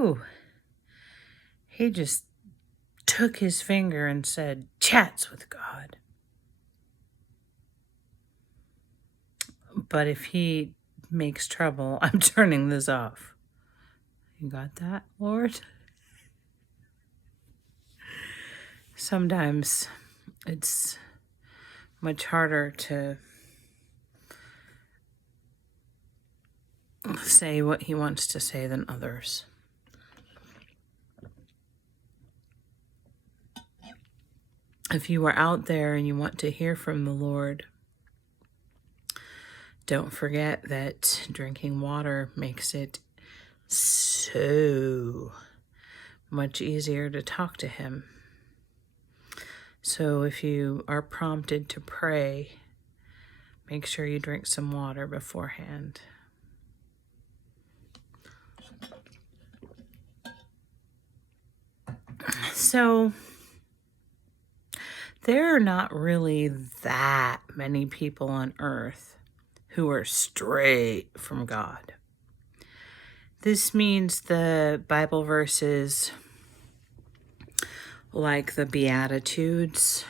Ooh, he just took his finger and said, chats with God. But if he makes trouble, I'm turning this off. You got that, Lord? Sometimes it's much harder to say what he wants to say than others. If you are out there and you want to hear from the Lord, don't forget that drinking water makes it so much easier to talk to him. So if you are prompted to pray, make sure you drink some water beforehand. So there are not really that many people on earth who are straight from God. This means the Bible verses like the Beatitudes.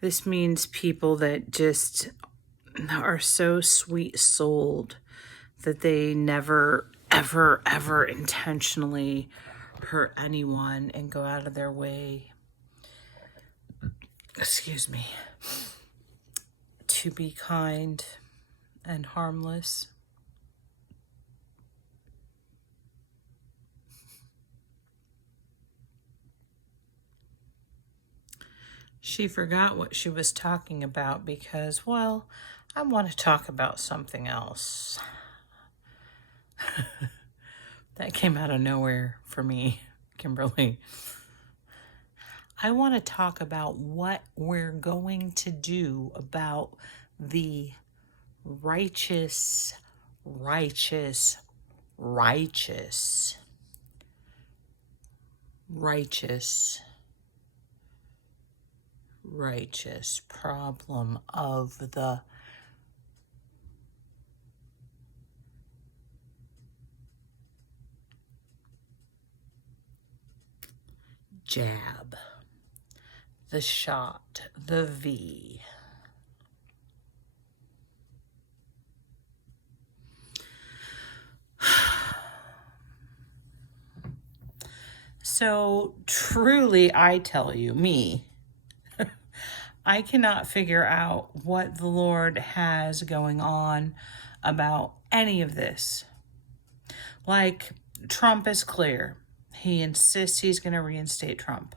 This means people that just are so sweet-souled that they never, ever, ever intentionally hurt anyone and go out of their way, to be kind and harmless. She forgot what she was talking about because, well, I want to talk about something else. That came out of nowhere for me, Kimberly. I want to talk about what we're going to do about the righteous problem of the jab, the shot, the V. So truly, I tell you, I cannot figure out what the Lord has going on about any of this. Like, Trump is clear. He insists he's going to reinstate Trump.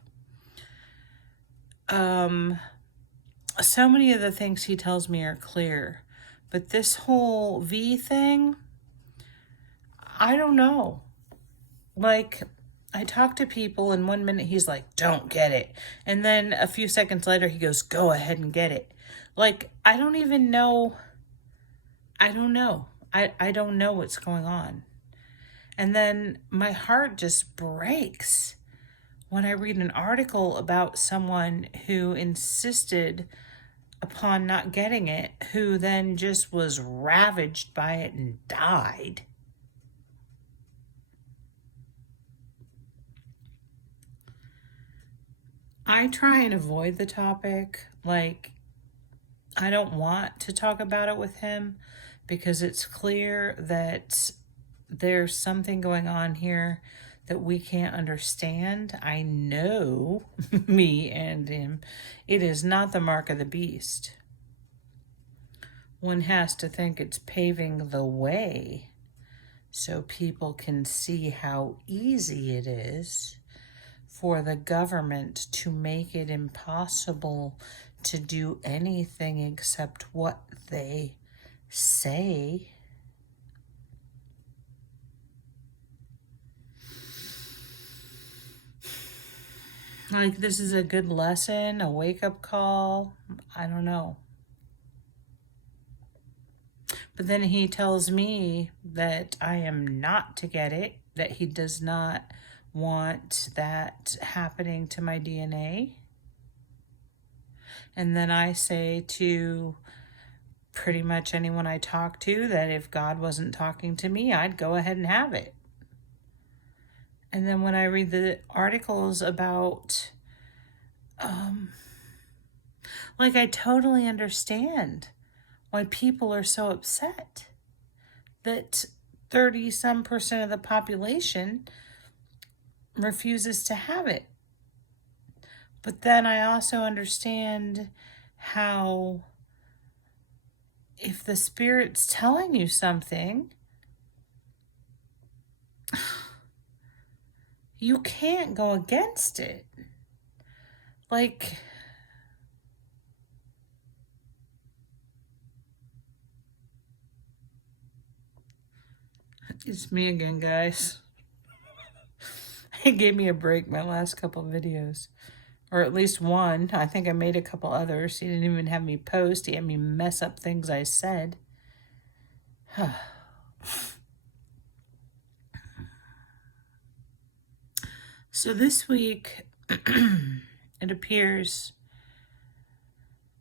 So many of the things he tells me are clear. But this whole V thing, I don't know. Like, I talk to people and 1 minute he's like, don't get it. And then a few seconds later he goes, go ahead and get it. Like, I don't even know. I don't know. I don't know what's going on. And then my heart just breaks when I read an article about someone who insisted upon not getting it, who then just was ravaged by it and died. I try and avoid the topic. Like, I don't want to talk about it with him because it's clear that there's something going on here that we can't understand. I know, me and him, it is not the mark of the beast. One has to think it's paving the way so people can see how easy it is for the government to make it impossible to do anything except what they say. Like, this is a good lesson, a wake-up call. I don't know. But then he tells me that I am not to get it, that he does not want that happening to my DNA. And then I say to pretty much anyone I talk to that if God wasn't talking to me, I'd go ahead and have it. And then when I read the articles about, like, I totally understand why people are so upset that 30% of the population refuses to have it. But then I also understand how if the Spirit's telling you something, you can't go against it. Like, it's me again, guys. It gave me a break my last couple of videos. Or at least one. I think I made a couple others. He didn't even have me post. He had me mess up things I said. So this week, it appears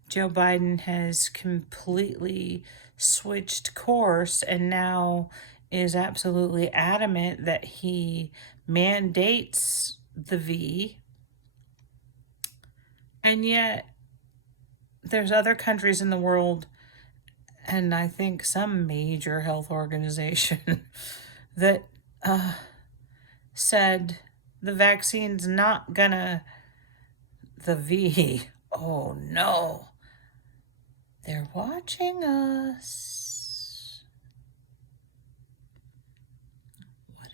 Joe Biden has completely switched course and now is absolutely adamant that he mandates the V. And yet, there's other countries in the world, and I think some major health organization, that said the vaccine's not gonna, the V. Oh no. They're watching us. Whatever.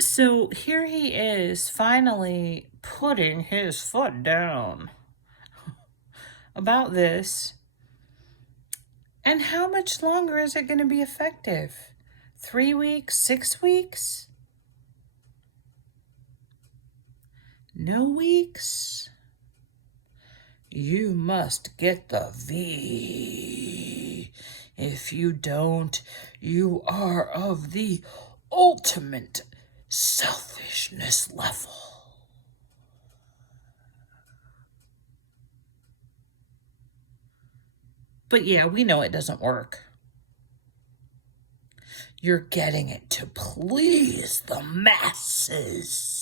So here he is finally putting his foot down about this. And how much longer is it going to be effective? 3 weeks? 6 weeks? No weeks? You must get the V. If you don't, you are of the ultimate selfishness level. But yeah, we know it doesn't work. You're getting it to please the masses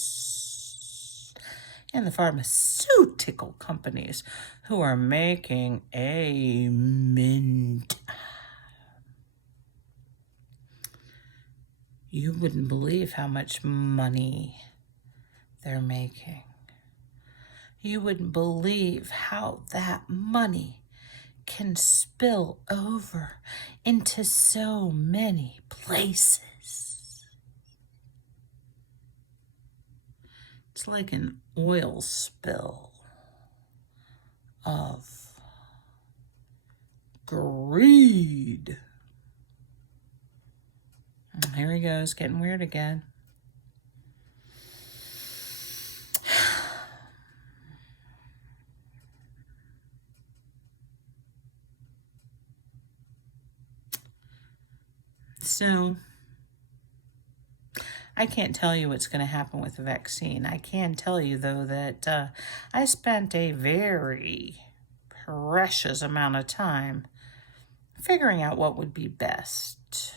and the pharmaceutical companies who are making a mint. You wouldn't believe how much money they're making. You wouldn't believe how that money can spill over into so many places. It's like an oil spill of greed. Here he goes, getting weird again. So, I can't tell you what's going to happen with the vaccine. I can tell you, though, that I spent a very precious amount of time figuring out what would be best.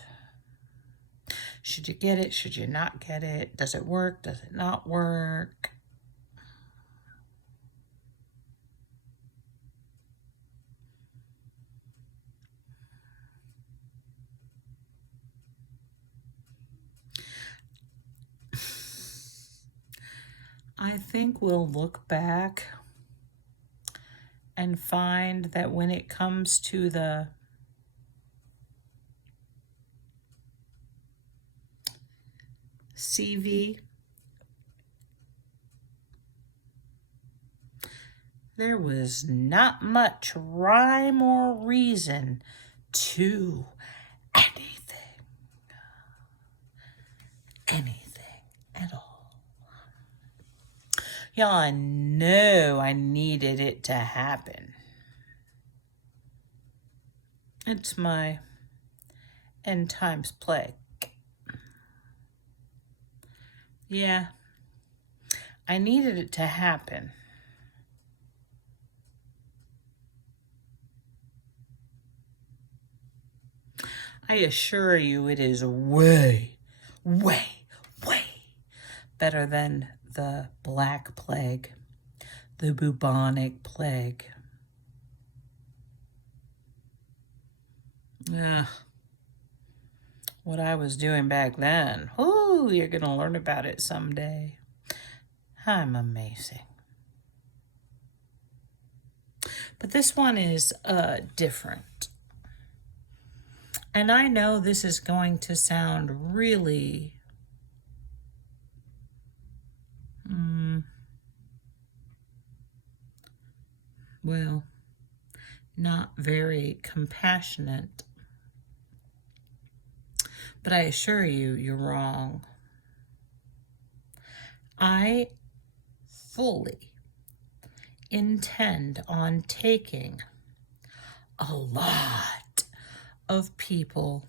Should you get it? Should you not get it? Does it work? Does it not work? I think we'll look back and find that when it comes to the CV, there was not much rhyme or reason to anything. Anything at all. Y'all, I know I needed it to happen. It's my end times plague. Yeah, I needed it to happen. I assure you it is way, way, way better than the Black Plague, the bubonic plague. What I was doing back then. Ooh, you're going to learn about it someday. I'm amazing. But this one is different. And I know this is going to sound really well, not very compassionate. But I assure you, you're wrong. I fully intend on taking a lot of people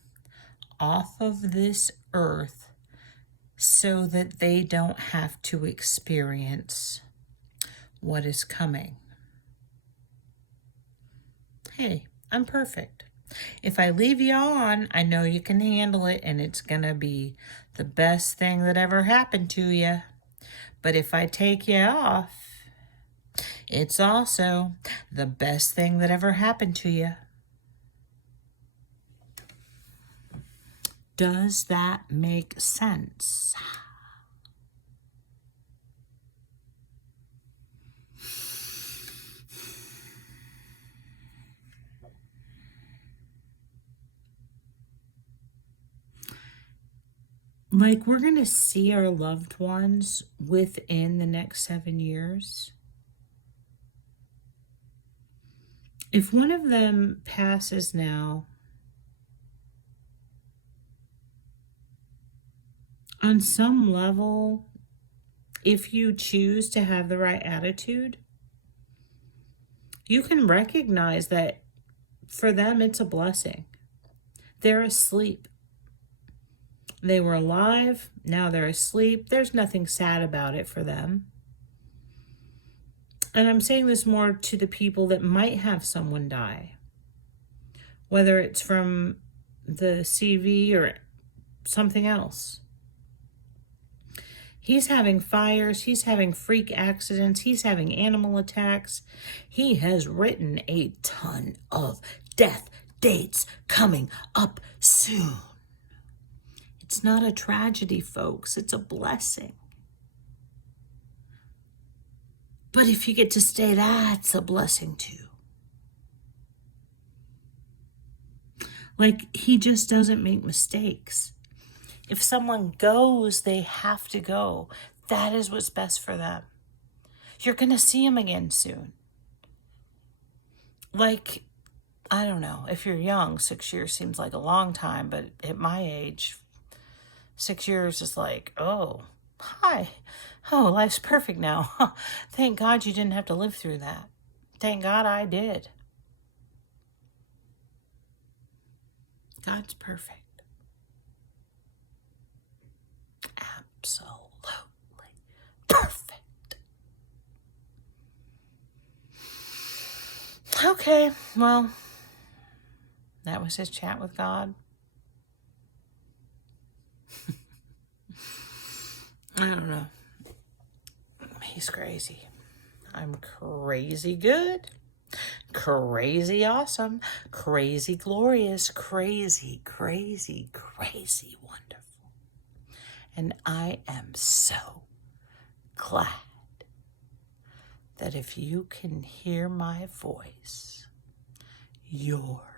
off of this earth so that they don't have to experience what is coming. Hey, I'm perfect. If I leave you on, I know you can handle it, and it's going to be the best thing that ever happened to you. But if I take you off, it's also the best thing that ever happened to you. Does that make sense? Like, we're going to see our loved ones within the next 7 years. If one of them passes now, on some level, if you choose to have the right attitude, you can recognize that for them it's a blessing. They're asleep. They were alive, now they're asleep. There's nothing sad about it for them. And I'm saying this more to the people that might have someone die, whether it's from the CV or something else. He's having fires, he's having freak accidents, he's having animal attacks. He has written a ton of death dates coming up soon. It's not a tragedy, folks. It's a blessing. But if you get to stay, that's a blessing too. Like, he just doesn't make mistakes. If someone goes, they have to go. That is what's best for them. You're going to see them again soon. Like, I don't know. If you're young, 6 years seems like a long time. But at my age, 6 years is like, oh, hi. Oh, life's perfect now. Thank God you didn't have to live through that. Thank God I did. God's perfect. Absolutely perfect. Okay, well, that was his chat with God. I don't know. He's crazy. I'm crazy good, crazy awesome, crazy glorious, crazy, crazy, crazy wonderful. And I am so glad that if you can hear my voice, you're